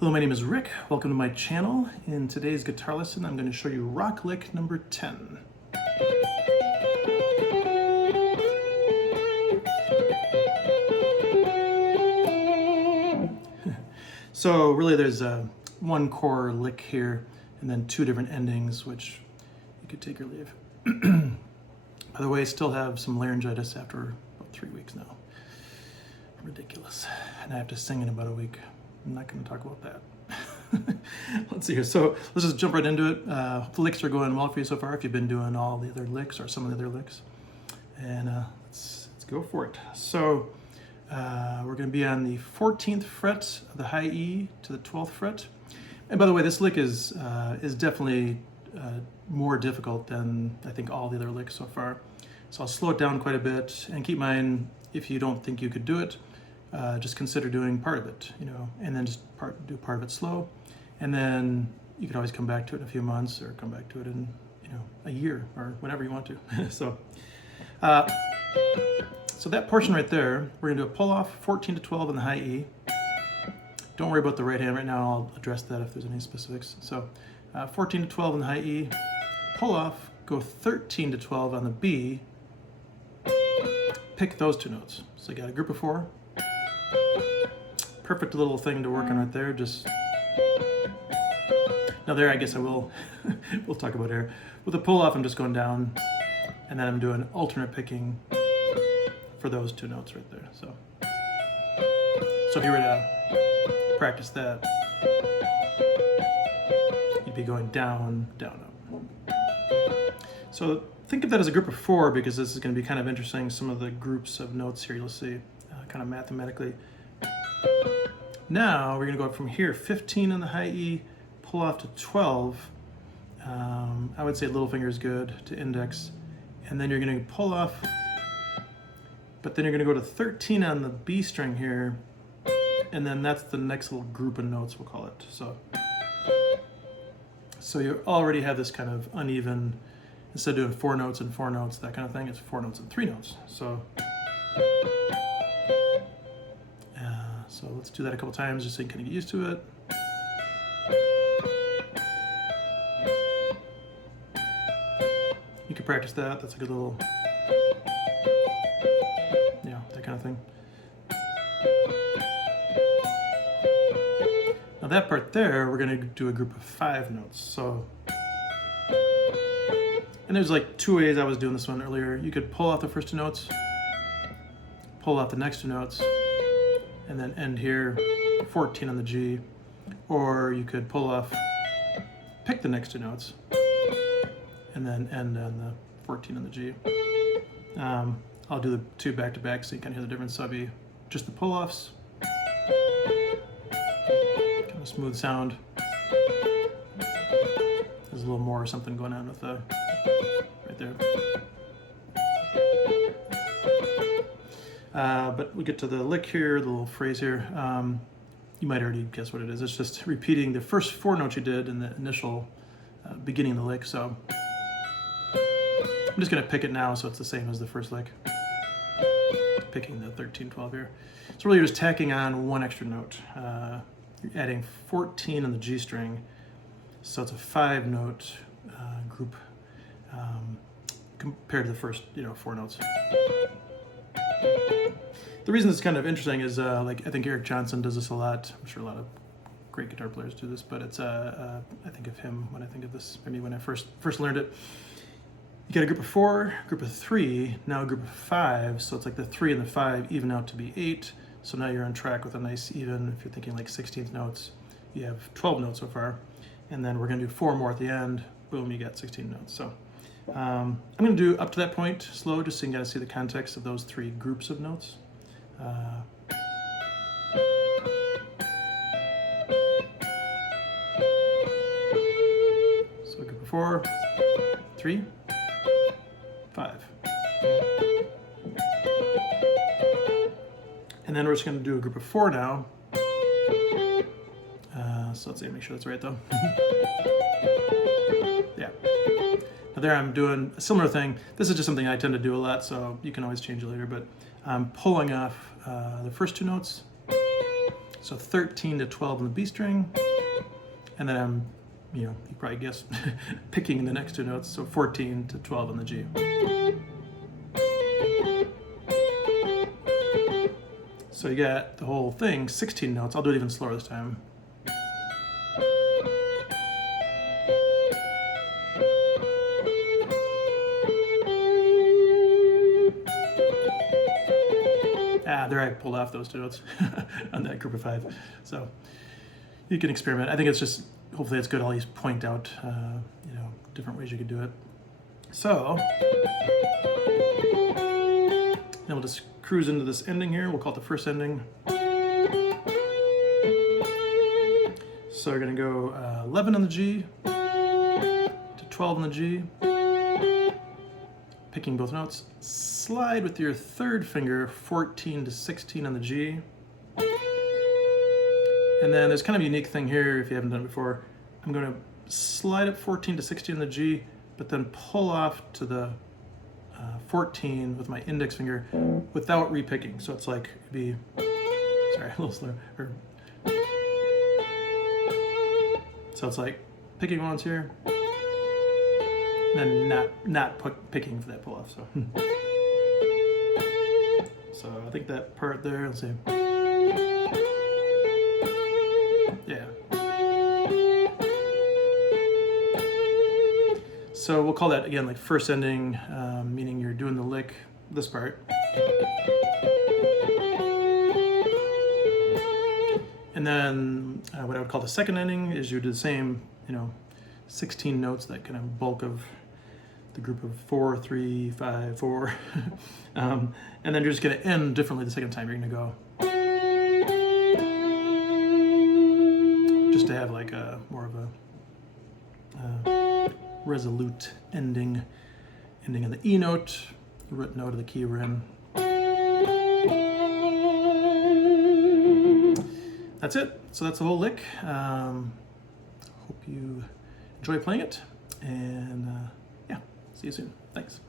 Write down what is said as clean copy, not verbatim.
Hello, my name is Rick. Welcome to my channel. In today's guitar lesson, I'm going to show you rock lick number 10. So really there's one core lick here and then two different endings, which you could take or leave. By the way, I still have some laryngitis after about 3 weeks now. Ridiculous. And I have to sing in about a week. I'm not going to talk about that. Let's see here. So let's just jump right into it. The licks are going well for you so far if you've been doing all the other licks or some of the other licks. And let's go for it. So we're going to be on the 14th fret of the high E to the 12th fret. And by the way, this lick is definitely more difficult than I think all the other licks so far. So I'll slow it down quite a bit, and keep in mind, if you don't think you could do it, just consider doing part of it, and then just do part of it slow, and then you can always come back to it in a few months or come back to it in a year or whenever you want to. So that portion right there, we're gonna do a pull off 14 to 12 in the high E. Don't worry about the right hand right now. I'll address that if there's any specifics. So 14 to 12 in the high E, pull off, go 13 to 12 on the B, pick those two notes. So you got a group of 4. Perfect little thing to work on right there. Just now there, I guess I will we'll talk about air. With the pull off, I'm just going down, and then I'm doing alternate picking for those two notes right there. So if you were to practice that, you'd be going down, down, up. So think of that as a group of 4, because this is going to be kind of interesting. Some of the groups of notes here you'll see kind of mathematically. Now we're going to go up from here, 15 on the high E, pull off to 12. I would say little finger is good to index, and then you're going to pull off, but then you're going to go to 13 on the B string here, and then that's the next little group of notes, we'll call it. So you already have this kind of uneven, instead of doing 4 notes and 4 notes, that kind of thing, it's 4 notes and 3 notes. So let's do that a couple times just so you can kind of get used to it. You can practice that. That's a good little, that kind of thing. Now that part there, we're going to do a group of 5 notes. So, and there's like 2 ways I was doing this one earlier. You could pull off the first 2 notes, pull out the next 2 notes, and then end here, 14 on the G. Or you could pull off, pick the next 2 notes, and then end on the 14 on the G. I'll do the 2 back to back so you can hear the difference. So it'll be just the pull offs, kind of smooth sound. There's a little more something going on with the, right there. But we get to the lick here, the little phrase here. You might already guess what it is. It's just repeating the first 4 notes you did in the initial beginning of the lick. So I'm just going to pick it now so it's the same as the first lick. Picking the 13, 12 here. So really you're just tacking on 1 extra note. You're adding 14 on the G string. So it's a 5 note group compared to the first 4 notes. The reason it's kind of interesting is like I think Eric Johnson does this a lot. I'm sure a lot of great guitar players do this, but it's I think of him when I think of this. Maybe when I first learned it. You got a group of 4, group of 3, now a group of 5. So it's like the 3 and the 5 even out to be 8. So now you're on track with a nice even. If you're thinking like 16th notes, you have 12 notes so far, and then we're going to do 4 more at the end. Boom, you got 16 notes. So I'm going to do up to that point slow, just so you can kind of see the context of those 3 groups of notes. So group of 4, 3, 5. And then we're just going to do a group of 4 now. So let's see, make sure that's right though. Yeah. Now there I'm doing a similar thing. This is just something I tend to do a lot, so you can always change it later, but I'm pulling off the first 2 notes, So 13 to 12 on the B string, and then I'm, you probably guessed, picking the next two notes, so 14 to 12 on the G. So you got the whole thing, 16 notes. I'll do it even slower this time. There I pulled off those two notes on that group of 5. So you can experiment. I think it's just, hopefully it's good. I'll at least point out, different ways you could do it. So then we'll just cruise into this ending here. We'll call it the first ending. So we're gonna go 11 on the G to 12 on the G, picking both notes. Slide with your third finger 14 to 16 on the G. And then there's kind of a unique thing here if you haven't done it before. I'm going to slide up 14 to 16 on the G, but then pull off to the 14 with my index finger without repicking. So it's like, it'd be, sorry, a little slower. So it's like picking ones here, and then not picking for that pull off. So, so I think that part there, let's see. Yeah. So we'll call that again like first ending, meaning you're doing the lick, this part. And then what I would call the second ending is you do the same, 16 notes, that kind of bulk of the group of 4, 3, 5, 4. And then you're just going to end differently the second time. You're going to go just to have like a more of a resolute ending on the E note, the root note of the key we're in. That's it. So that's the whole lick. Hope you enjoy playing it, and yeah, see you soon. Thanks.